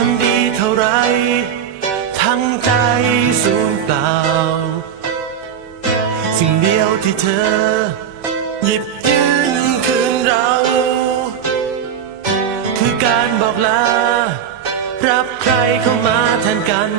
ทำดีเท่าไร ทั้งใจสูญเปล่า สิ่งเดียวที่เธอ หยิบยื่นคืนเรา คือการบอกลา รับใครเข้ามาแทนกัน